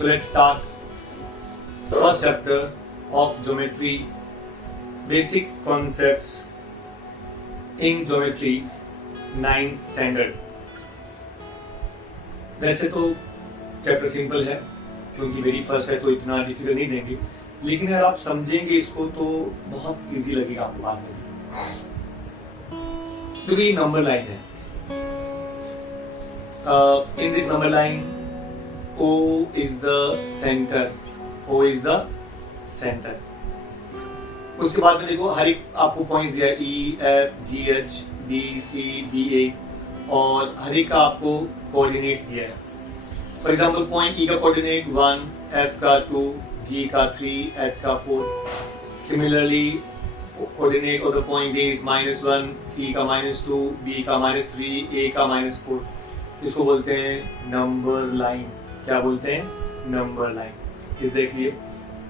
So let's start first chapter of geometry, basic concepts in geometry, 9th standard. वैसे तो chapter simple है क्योंकि very first है तो इतना डिफिकल्ट नहीं देंगे, लेकिन अगर आप समझेंगे इसको तो बहुत इजी लगेगा आपको बाद में। क्योंकि ये नंबर लाइन है, in this number line O is the center, O is the center. उसके बाद में देखो हर एक आपको पॉइंट्स दिया है E, F, G, H, B, C, D, A और हर एक का आपको कोऑर्डिनेट्स दिया है। फॉर एग्जांपल पॉइंट E का कोऑर्डिनेट 1, F का 2, G का 3, H का 4। Similarly coordinate of the point is -1, C का -2, B का -3, A का -4। इसको बोलते हैं नंबर लाइन। क्या बोलते हैं? Number line. इस देखिए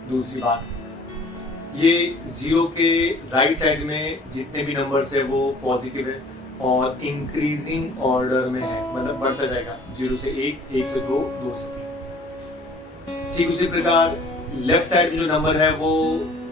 दूसरी बात, ये 0 के राइट साइड में जितने भी नंबर्स है वो पॉजिटिव है और इंक्रीजिंग ऑर्डर में है, मतलब बढ़ता जाएगा 0 से 1, 1 से 2, 2 से 3। ठीक उसी प्रकार लेफ्ट साइड में जो नंबर है वो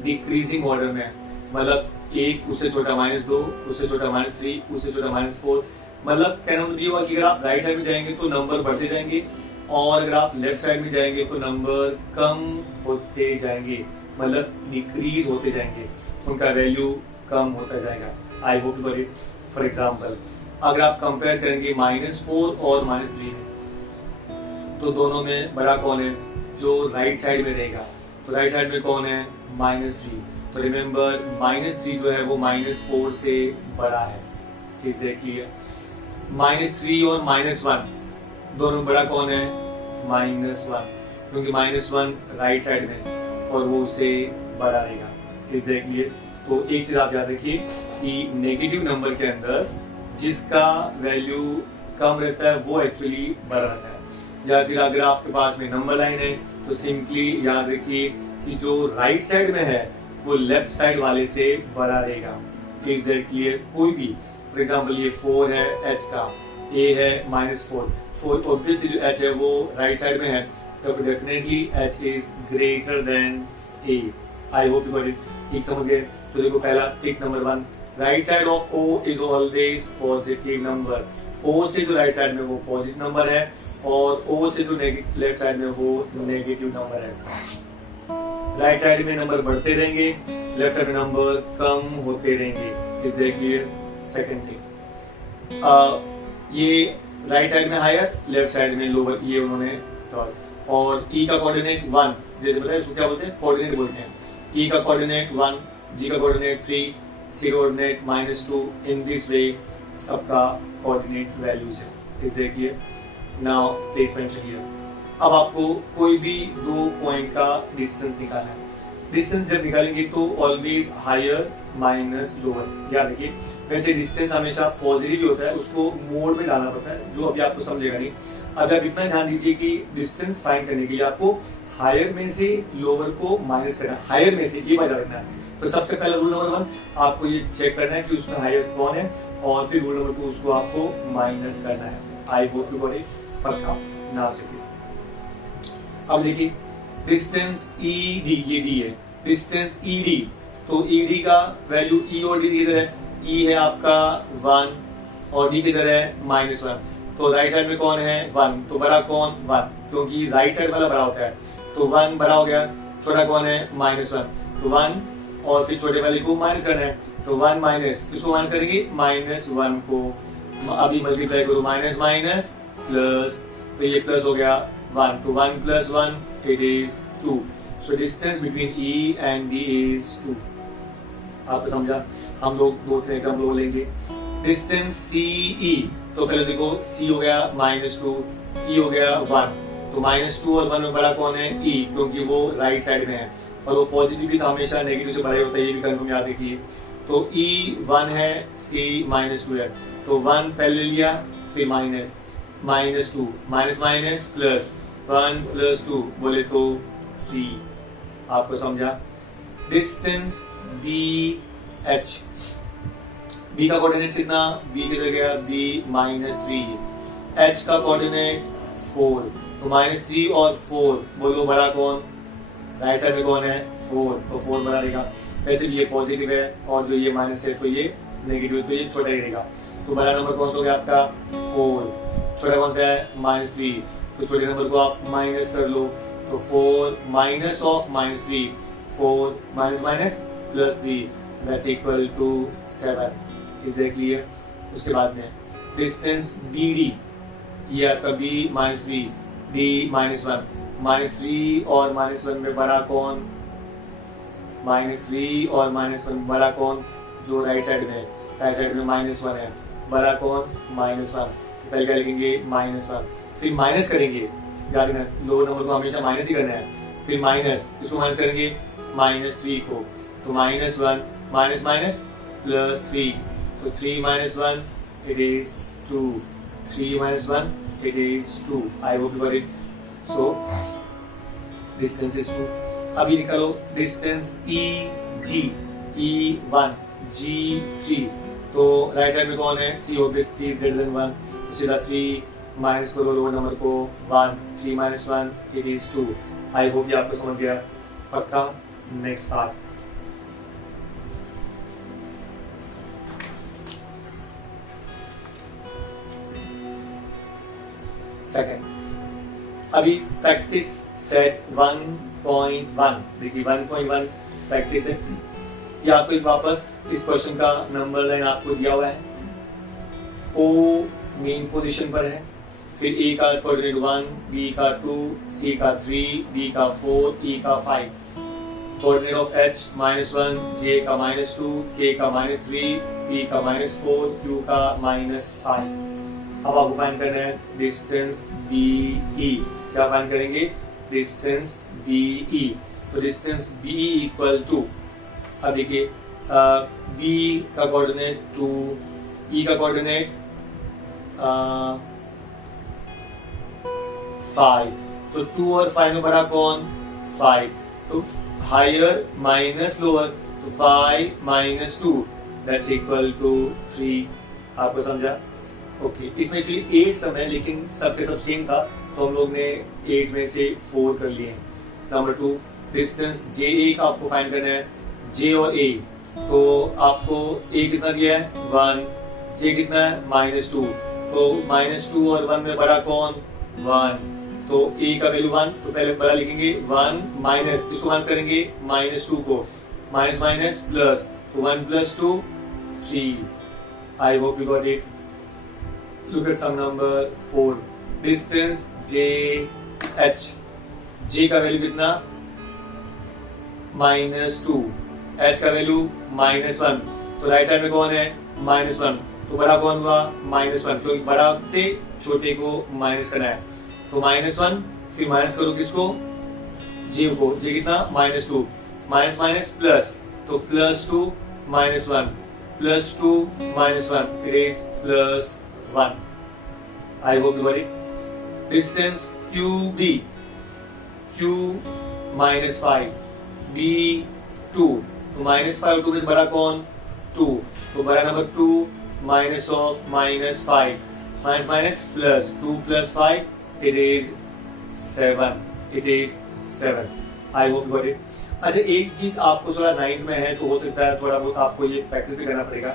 डिक्रीजिंग ऑर्डर में है, मतलब 1 उससे छोटा -2, उससे छोटा -3, उससे छोटा -4। मतलब कहना मतलब ये हुआ कि अगर आप राइट साइड में जाएंगे तो नंबर बढ़ते जाएंगे और अगर आप लेफ्ट साइड में जाएंगे तो नंबर कम होते जाएंगे, मतलब डिक्रीज होते जाएंगे, उनका वैल्यू कम होता जाएगा। आई hope you got it. For example अगर आप कंपेयर करेंगे -4 और -3 में, तो दोनों में बड़ा कौन है? जो राइट साइड में रहेगा। तो राइट साइड में कौन है? -3। तो रिमेंबर -3 जो है वो -4 से बड़ा है। इस देखिए -3 और -1 दोनों बड़ा कौन है? -1, क्योंकि -1 राइट साइड में और वो उससे बड़ा रहेगा। इस देख लिए। तो एक चीज आप याद रखिए कि नेगेटिव नंबर के अंदर जिसका वैल्यू कम रहता है वो एक्चुअली बड़ा रहता है। या फिर अगर आपके पास में नंबर लाइन है तो सिंपली याद रखिए कि जो राइट साइड में है वो लेफ्ट साइड वाले से बड़ा रहेगा। Is that clear? कोई भी फॉर एग्जाम्पल ये 4 है H का, A है -4 ऑब्वियसली जो H है वो राइट साइड में है, तो definitely H is greater than A। I hope you got it. ठीक समझ गए? तो देखो पहला tick number 1, right side of O is always positive number. O से जो राइट साइड में वो पॉजिटिव नंबर है और O से जो लेफ्ट साइड में वो नेगेटिव नंबर है। राइट साइड में नंबर बढ़ते रहेंगे, लेफ्ट साइड में नंबर कम होते रहेंगे। इस देख लिए। सेकंड थिंग, ये राइट साइड में हायर, लेफ्ट साइड में लोअर, ये उन्होंने थर्ड। और E का कोऑर्डिनेट 1, जैसे बताया इसको क्या बोलते हैं? कोऑर्डिनेट बोलते हैं। E का कोऑर्डिनेट 1, G का कोऑर्डिनेट 3, C का कोऑर्डिनेट -2। इन दिस वे सबका कोऑर्डिनेट वैल्यूज है। इस देखिए। Now place mention here. अब आपको कोई भी दो पॉइंट का डिस्टेंस निकालना है। डिस्टेंस जब निकालेंगे तो ऑलवेज हायर माइनस लोअर। याद रखिए, वैसे डिस्टेंस हमेशा पॉजिटिव ही होता है, उसको मोड में डालना पड़ता है, जो अभी आपको समझेगा नहीं। अभी आप इतना ध्यान दीजिए कि डिस्टेंस फाइंड करने के लिए आपको हायर में से लोअर को माइनस करना है। हायर में से ये बात रखना है। तो सबसे पहला रूल नंबर 1 आपको ये चेक करना है कि उसमें हायर कौन है, और फिर रूल नंबर 2 उसको आपको माइनस करना है। I hope you got it. पक्का नाउ से प्लीज। अब देखिए डिस्टेंस ED, ये D है, डिस्टेंस ED। तो ED का वैल्यू E और D किधर है? E है आपका 1 और D किधर है? -1। तो राइट साइड में कौन है? 1। तो बड़ा कौन? 1, क्योंकि राइट साइड वाला बड़ा होता है। तो 1 बड़ा हो गया, छोटा कौन है? -1। तो 1 और फिर छोटे वाले को माइनस करना है। तो 1 माइनस, किसको माइनस करेंगे? -1 को। अभी मल्टीप्लाई करो, माइनस माइनस प्लस, तो ये प्लस हो गया 1। तो 1 + 1 it is 2। So distance between E and D is 2। आपको समझा? हम लोग 2-3 एग्जाम्पल हो लेंगे। डिस्टेंस CE, तो पहले देखो C हो गया -2, E हो गया 1। तो -2 और 1 में बड़ा कौन है? E, क्योंकि वो राइट साइड में है और वो पॉजिटिव भी हमेशा नेगेटिव से बड़ा ही होता है, ये भी कंफर्म याद रखिए। तो E 1 है, C -2 है। तो 1 पहले लिया, फिर -2, माइनस माइनस प्लस, 1 + 2 बोले तो 3। आपको समझा? डिस्टेंस BH, B का कोऑर्डिनेट कितना? B किधर गया? B -3। H का कोऑर्डिनेट 4। तो -3 और 4 बोलो बड़ा कौन, राइट साइड में कौन है 4, तो 4 बड़ा रहेगा। वैसे भी ये पॉजिटिव है और जो ये माइनस है तो ये नेगेटिव है, तो ये छोटा ही रहेगा। तो बड़ा नंबर कौन सा हो गया आपका 4, छोटा कौन सा है -3, तो छोटे नंबर को आप माइनस कर लो, तो 4 minus of -3, 4 minus minus +3 that's equal to 7। Is that clear? उसके बाद में डिस्टेंस BD, ये आपका B -3, D -1, -3 और -1 में बड़ा कौन, -3 और -1 बड़ा कौन, जो राइट साइड में है, राइट साइड में -1 है, बड़ा कौन -1, पहले क्या लिखेंगे -1, फिर माइनस करेंगे, याद रखना लोअर नंबर को हमेशा माइनस ही करना है, फिर माइनस, इसको माइनस करेंगे -3 को, तो -1 माइनस माइनस +3, तो 3 - 1 it is 2, 3 - 1 it is 2। I hope you got it। So distance is 2। अभी निकालो डिस्टेंस EG, E1 G3, तो राइट साइड में कौन है 3, ऑब्वियस 3 इज ग्रेटर देन 1, तो सीधा 3 माइनस करो लोअर नंबर को 1, 3 - 1 it is 2। आई होप ये आपको समझ गया पक्का। नेक्स्ट पार्ट, सेकंड, अभी प्रैक्टिस सेट 1.1, देखिए 1.1 प्रैक्टिस है। ये आपको एक वापस इस क्वेश्चन का नंबर लाइन आपको दिया हुआ है, O मेन पोजीशन पर है, फिर A का कोऑर्डिनेट 1, B का 2, C का 3, D का 4, E का 5, कोऑर्डिनेट ऑफ H -1, J का -2, K का -3, P का -4, Q का -5। अब आपको फाइंड करना है डिस्टेंस BE। क्या फाइंड करेंगे, डिस्टेंस BE। तो डिस्टेंस BE इक्वल टू, अब देखिए B का कोऑर्डिनेट 2, E का कोऑर्डिनेट 5, तो 2 और 5 में बड़ा कौन 5, तो हायर माइनस लोअर, तो 5 - 2 दैट्स इक्वल टू 3। आपको समझा? ओके, इसमें एक्चुअली 8 सम है लेकिन सबके सब सेम था, तो हम लोग ने 8 में से 4 कर लिए। नंबर 2, डिस्टेंस JA का आपको फाइंड करना है, J और A, तो आपको A कितना दिया है 1, J कितना है -2, तो -2 और 1 में बड़ा कौन 1, तो A का वैल्यू 1, तो पहले बड़ा लिखेंगे 1 माइनस, इसको माइनस करेंगे -2 को, माइनस माइनस प्लस, तो 1 + 2 3। I hope you got it. Look at sum number 4, distance JH, J का वैल्यू कितना -2, H का वैल्यू -1, तो राइट साइड में कौन है -1, तो बड़ा कौन हुआ -1, क्योंकि बड़ा से छोटे को माइनस करना है, तो -1 फिर माइनस करो किसको J को, J कितना -2, माइनस माइनस प्लस, तो +2 - 1 +2 - 1 it is +1। I hope you got it। Distance QB, Q -5, B 2, तो -5 2 में से बड़ा कौन 2, तो बड़ा number 2 minus of -5, minus minus plus, 2 + 5 it is 7, it is 7। I hope you got it। अच्छा, एक चीज आपको थोड़ा 9th में है तो हो सकता है थोड़ा बहुत आपको ये प्रैक्टिस भी करना पड़ेगा।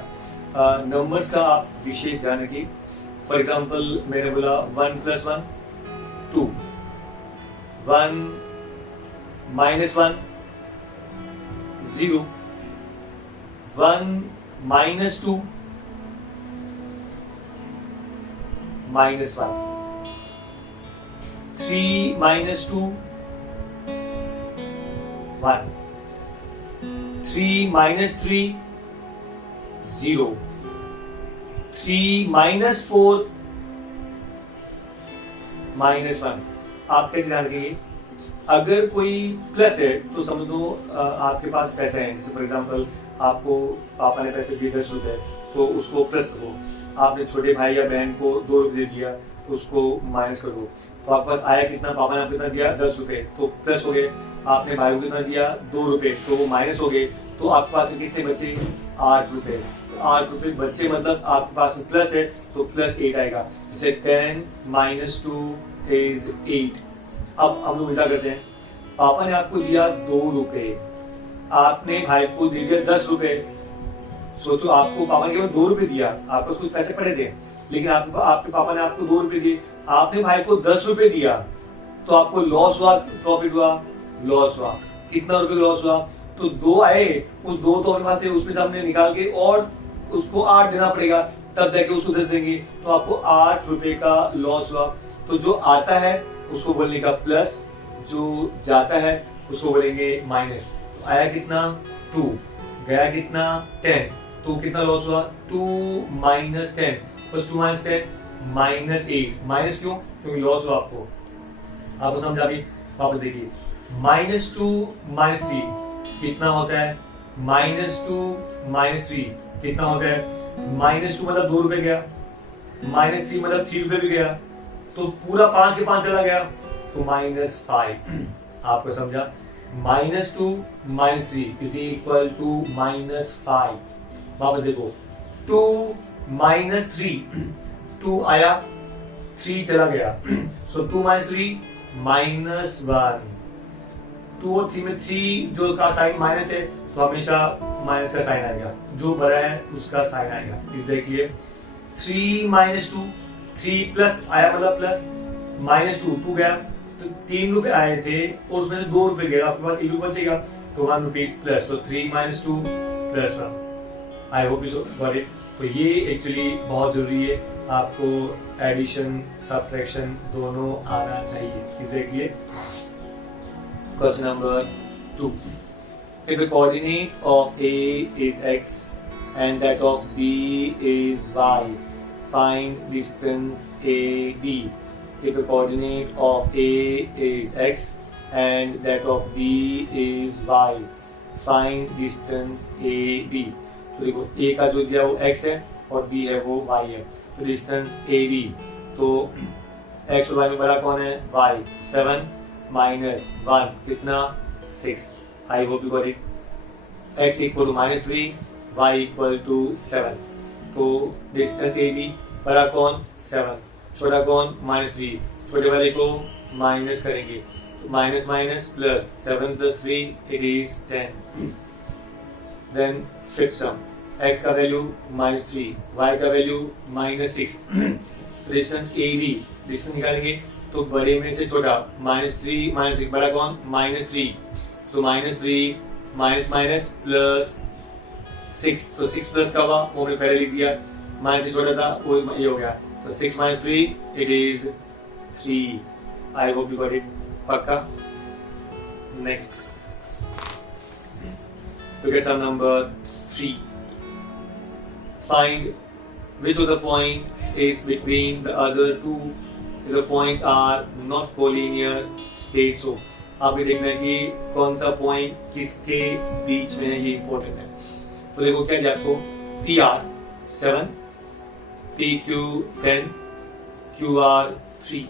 नंबर्स का आप विशेष ध्यान रखिए। फॉर एग्जाम्पल मैंने बोला 1 + 1 2, 1 - 1 0, 1 - 2 -1, 3 - 2 1, 3 - 3 0, 3 - 4 -1। आप कैसे ध्यान रखेंगे, अगर कोई प्लस है तो समझ लो आपके पास पैसे हैं, जैसे फॉर एग्जांपल आपको पापा ने पैसे दिए 10 रुपए, तो उसको प्लस करो। आपने छोटे भाई या बहन को 2 रुपए दे दिया, उसको माइनस कर दो, तो आपके पास आया कितना, पापा ने आपको कितना दिया 10 रुपए, तो प्लस हो गए। आपने भाई को कितना दिया 2 रुपए, तो वो माइनस हो गए, तो तो आपके पास कितने बचे 8 रुपए। 8 रुपए बच्चे मतलब आपके पास प्लस है तो प्लस 8 आएगा। जैसे 10 माइनस 2 इज 8। अब हम लोग उल्टा करते हैं। पापा ने आपको दिया 2 रुपए, आपने भाई को दे दिया 10 रुपए। सोचो आपको पापा ने केवल 2 रुपए दिया, आपके पास कुछ पैसे पड़े थे, लेकिन आपके पापा ने आपको 2 रुपए दिए, आपने भाई को 10 रुपए दिया, तो आपको लॉस हुआ प्रॉफिट हुआ? लॉस हुआ। कितना रुपए लॉस हुआ? तो 2 आए, उस 2 तो अपने पास थे, उसमें से हमने निकाल के और उसको 8 देना पड़ेगा, तब जाके उसको 10 देंगे, तो आपको 8 रुपए का लॉस हुआ। तो जो आता है उसको बोलने का प्लस, जो जाता है उसको बोलेंगे माइनस। तो आया कितना 2, गया कितना 10, तो कितना लॉस हुआ 2 minus 10 plus 2 minus 10 minus 8। Minus क्यों? क्योंकि लॉस हुआ आपको समझा भी। वापस देखिए -2 -3 कितना होता है? -2 -3 कितना होता है? -2 मतलब 2 रुपए गया, -3 मतलब 3 रुपए भी गया, तो पूरा 5 से 5 चला गया, तो -5। आपको समझा? -2 -3 इज इक्वल टू -5। वापस देखो 2 -3, 2 आया 3 चला गया, सो 2 -3 -1। 2 और 3 में 3 जो का साइन माइनस है तो हमेशा माइनस का साइन आएगा, जो बड़ा है उसका साइन आएगा। इस देखिए 3 -2, 3 प्लस आया मतलब प्लस, -2 गया, तो 3 रुपए आए थे और उसमें से 2 रुपए गए, आपके पास 1 रुपए बचेगा, तो 1 रुपीज प्लस, तो 3 -2 plus 1। I hope you got it. तो ये एक्चुअली बहुत जरूरी है, आपको एडिशन सब्ट्रैक्शन दोनों आना चाहिए। इसे देखिए question number 2। If the coordinate of A is x and that of B is y, find distance AB. If the coordinate of A is x and that of B is y, find distance AB. तो देखो A का जो दिया वो x है और B है वो y है, तो डिस्टेंस AB, तो x और y में बड़ा कौन है? y। 7 माइनस 1 कितना 6। I hope you got it. x equal to -3, y equal to 7, तो डिस्टेंस AB बड़ा कौन 7, छोटा कौन -3, छोटे वाले को माइनस करेंगे, तो minus minus plus 7 plus 3 it is 10। Then fifth sum, x का वैल्यू -3, y का वैल्यू -6, डिस्टेंस AB, डिस्टेंस निकालेंगे तो बड़े में से छोटा -3 -6 बड़ा कौन -3, तो -3 माइनस माइनस प्लस 6, तो 6 प्लस का हुआ वो हमने पहले लिख दिया, माइनस से छोटा था वो ये हो गया, तो 6 - 3 it is 3। I hope you got it. पक्का। Next look at sum number 3. Find which of the point is between the other two if the points are not collinear state. So आपने देखना है कि कौन सा पॉइंट किसके बीच में है, ये इंपॉर्टेंट है। तो देखो क्या दिया आपको, PR 7, PQ 10, QR 3,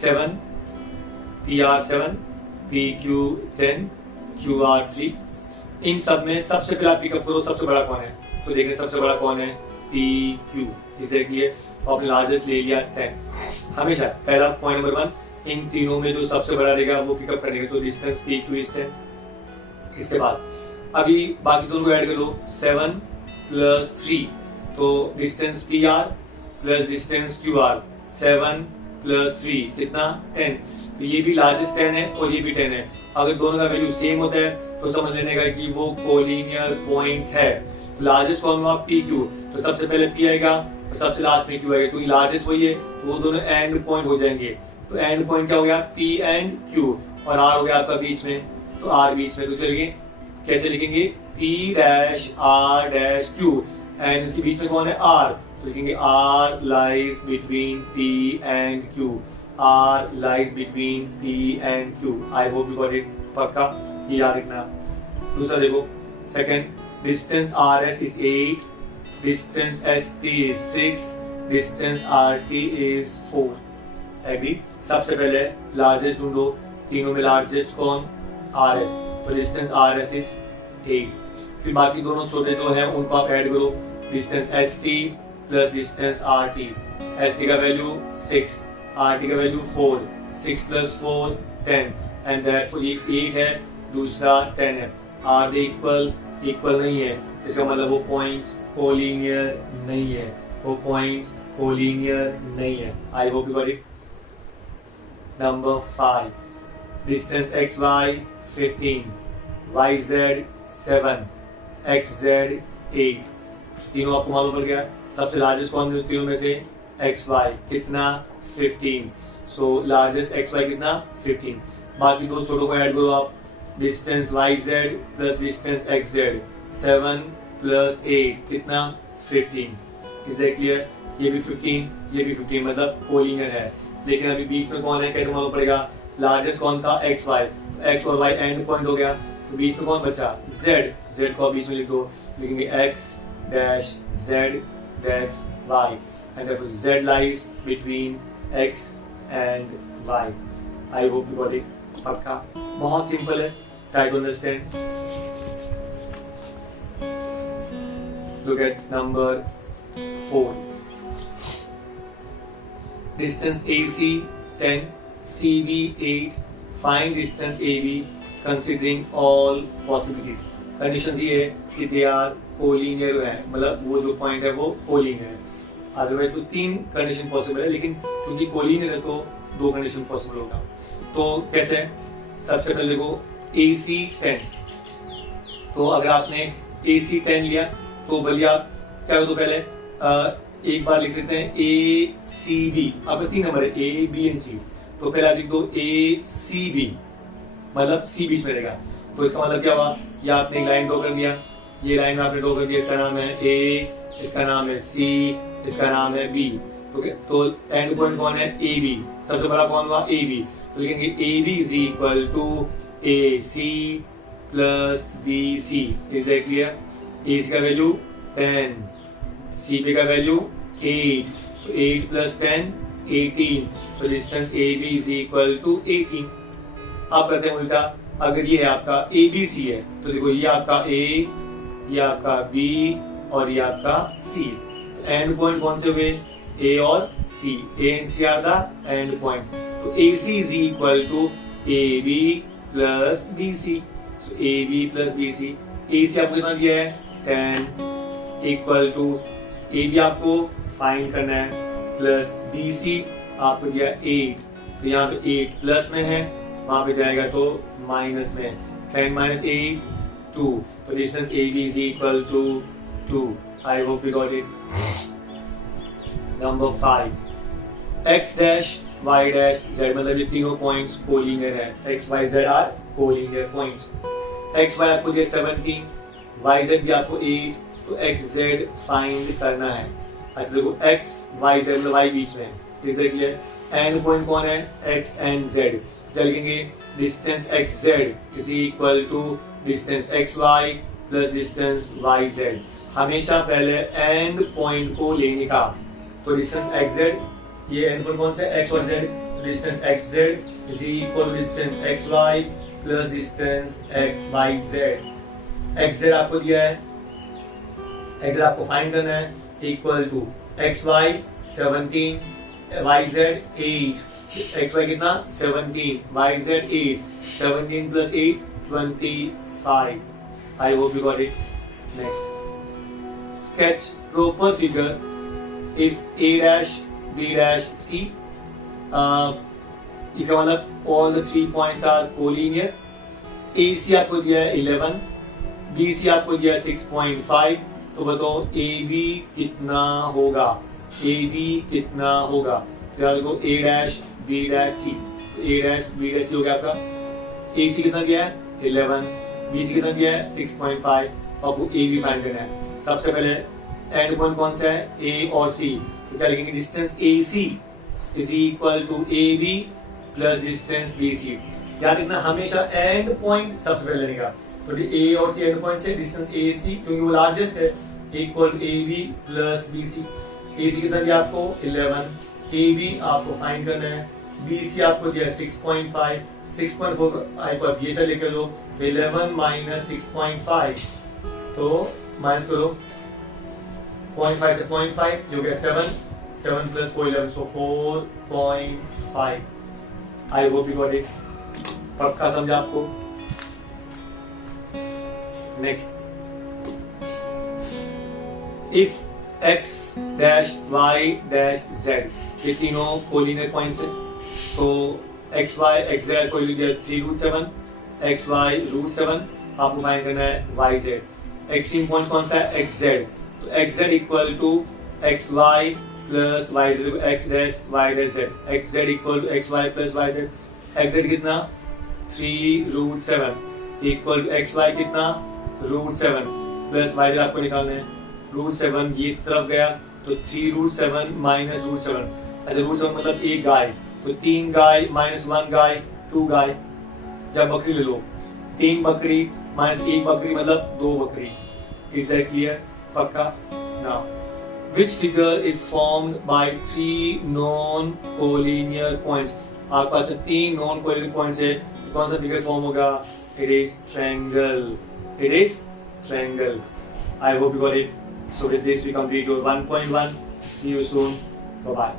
7 PR 7 PQ 10 QR 3। इन सब में सबसे पहले आप पिकअप करो सबसे बड़ा कौन है, तो देखिए सबसे बड़ा कौन है PQ। इसे लिए आपने लार्जेस्ट ले लिया 10। हमेशा पहला पॉइंट नंबर 1 इन तीनों में जो सबसे बड़ा रहेगा वो पिकअप करेंगे, तो डिस्टेंस PQ इज 10। इसके बाद अभी बाकी दोनों को ऐड कर लो, 7 + 3, तो distance PR plus distance QR, 7 + 3 कितना 10, तो ये भी लार्जेस्ट 10 है और ये भी 10 है। अगर दोनों का वैल्यू सेम होता है तो समझ लेने का कि वो कोलिनियर पॉइंट्स है। लार्जेस्ट कौन हुआ PQ, तो सबसे पहले P आएगा और सबसे लास्ट में Q आएगा, क्योंकि लार्जेस्ट वही है तो वो दोनों एंड पॉइंट हो जाएंगे। तो एंड पॉइंट क्या हो गया P एंड Q, और R हो गया आपका बीच में, तो R बीच में। तो चलिए कैसे लिखेंगे, P'(R')Q एंड इसके बीच में कौन है R, तो लिखेंगे R lies between P and Q, R lies between P and Q। I hope you got it। पक्का, ये याद रखना। दूसरा देखो, second, distance RS is 8, distance ST is 6, distance RT is 4। Agree. सबसे पहले लार्जेस्ट ढूंढो, तीनों में लार्जेस्ट कौन, RS, तो तो डिस्टेंस आर एस इज 8। फिर बाकी दोनों छोटे जो है उनको आप ऐड करो, distance S T plus distance R T. S T का वैल्यू 6, आर टी का वैल्यू 4, 6 प्लस 4 10 एंड देयरफॉर ये 8 है, दूसरा 10 है। आर दे इक्वल नहीं है, इसका मतलब वो पॉइंट्स कोलिनियर नहीं है, वो पॉइंट्स कोलिनियर नहीं है। I hope you got it. Number 5, distance X Y 15, Y Z 7, X Z 8। तीनों आपको मालूम पड़ गया। सबसे लार्जेस्ट कौन है तीनों में से? एक्स वाई कितना? 15। सो लार्जेस्ट एक्स वाई कितना? 15। बाकी दो छोटों को ऐड करो आप, distance Y Z plus distance X Z 7 plus 8 कितना? 15। Is that clear? ये भी 15, ये भी 15, मतलब कोलिनियर है। लेकिन अभी बीच में कौन है, कैसे मालूम पड़ेगा? लार्जेस्ट कौन था? X Y. एक्स और वाई एंड पॉइंट हो गया, तो बीच में कौन बचा? जेड। जेड को बीच में लिख दो, लिखेंगे X dash Z dash Y and therefore z lies between x and y. I hope you got it. पक्का बहुत सिंपल है, try to understand. Look at number 4. Distance AC 10, CB 8. Find distance AB considering all possibilities. Conditions ये है कि they are collinear है, मतलब वो जो पॉइंट है वो कोलिनियर है। अदरवाइज तो 3 कंडीशन पॉसिबल है, लेकिन चूंकि कोलिनियर है तो 2 कंडीशन पॉसिबल होगा। तो कैसे? सबसे पहले देखो AC 10। तो अगर आपने AC 10 लिया तो भले आप क्या हो, तो पहले एक बार लिख सकते हैं ACB। अब 3 नंबर है A B एंड C, तो पहले आप लिख दो ACB, मतलब C बीच में रहेगा। तो इसका मतलब क्या हुआ? ये आपने एक लाइन ड्रॉ कर दिया, ये लाइन आपने ड्रॉ कर दिया, इसका नाम है A, इसका नाम है C, इसका नाम है B। तो एंड पॉइंट कौन है? AB। सबसे बड़ा कौन हुआ? AB। तो लिखेंगे AB is equal to AC plus BC। Is that clear? AC का वैल्यू 10, CB का वैल्यू 8, तो 8 प्लस 10 18। तो distance AB is equal to 18। अब करते हैं उल्टा, अगर ये है आपका ABC है तो देखो ये आपका A, ये आपका B और ये आपका C। एंड पॉइंट कौन से हुए? A और C। A and C are the end point. तो AC is equal to AB plus BC। so AB plus BC। AC आपको कितना दिया है? 10 इक्वल टू AB आपको फाइंड करना है प्लस BC आपको दिया 8। तो यहाँ पे 8 प्लस में है, वहां पे जाएगा तो माइनस में। 10 minus 8 2। तो distance AB is equal to 2. I hope you got it. Number 5. X dash Y dash Z, मतलब ये तीनों पॉइंट्स कोलिनियर है। X Y Z are collinear points. X Y आपको दिया 17, Y Z भी आपको 8, तो X Z फाइंड करना है। अच्छा देखो X Y Z मतलब Y बीच में, is that clear? And point कौन है? X and Z। क्या लिखेंगे? Distance X Z is equal to distance X Y plus distance Y Z. हमेशा पहले एंड पॉइंट को लेने का। तो डिस्टेंस एक्स जेड, ये एंड पॉइंट कौन सा है? एक्स और जेड। तो distance X Z is equal to distance X Y plus distance X Y Z. X Z आपको दिया है, एक्स जेड आपको फाइंड करना है, equal to X Y 17, Y Z 8। X Y कितना? 17, Y Z 8। 17 plus 8 25। I hope you got it. Next, sketch proper figure if A dash B dash C। इसका मतलब all the 3 points are collinear. AC आपको दिया है 11, BC आपको दिया है 6.5। तो बताओ AB कितना होगा? AB कितना होगा? तो यार देखो A dash B dash C, तो A dash B dash C हो गया आपका। AC कितना दिया है? 11, BC कितना दिया है? 6.5। आपको AB फाइंड करना है। सबसे पहले एंड पॉइंट कौन सा है? A और C। तो क्या लिखेंगे? Distance AC is equal to AB plus distance BC। याद रखना हमेशा एंड पॉइंट सबसे पहले लेने का। तो A और C एंड पॉइंट से डिस्टेंस AC क्योंकि वो लार्जेस्ट है, equal AB plus BC। AC कितना दिया आपको? 11। AB आपको फाइंड करना है, BC आपको दिया 6.5। 6.4 आपको अब ये से लेकर जो 11 माइनस 6.5 तो माइनस करो 0.5 से 0.5 हो गया 7 plus 4 11 so 4.5. I hope you got it. पक्का समझा आपको. Next, if x dash y dash z ये तीनों कोलिनियर पॉइंट्स हैं तो x y x z को लिख दिया 3√7 x y √7 आपको फाइंड करना है y z. एक्सट्रीम पॉइंट कौन सा है x z तो x z equal to x y plus y z x dash y dash z x z equal to x y plus y z x z कितना 3√7 equal to x y कितना √7 plus y z आपको निकालना है √7 ये तरफ गया तो 3√7 minus √7. अच्छा √7 मतलब एक गाय तो 3 गाय माइनस 1 गाय 2 गाय या बकरी ले लो 3 बकरी माइनस 1 बकरी मतलब 2 बकरी. Is that clear? पक्का. Now which figure is formed by 3 known collinear points. आपके पास 3 known collinear points है तो कौन सा फिगर फॉर्म होगा? It is triangle. It is triangle. I hope you got it. So with this we complete your 1.1. See you soon. Bye bye.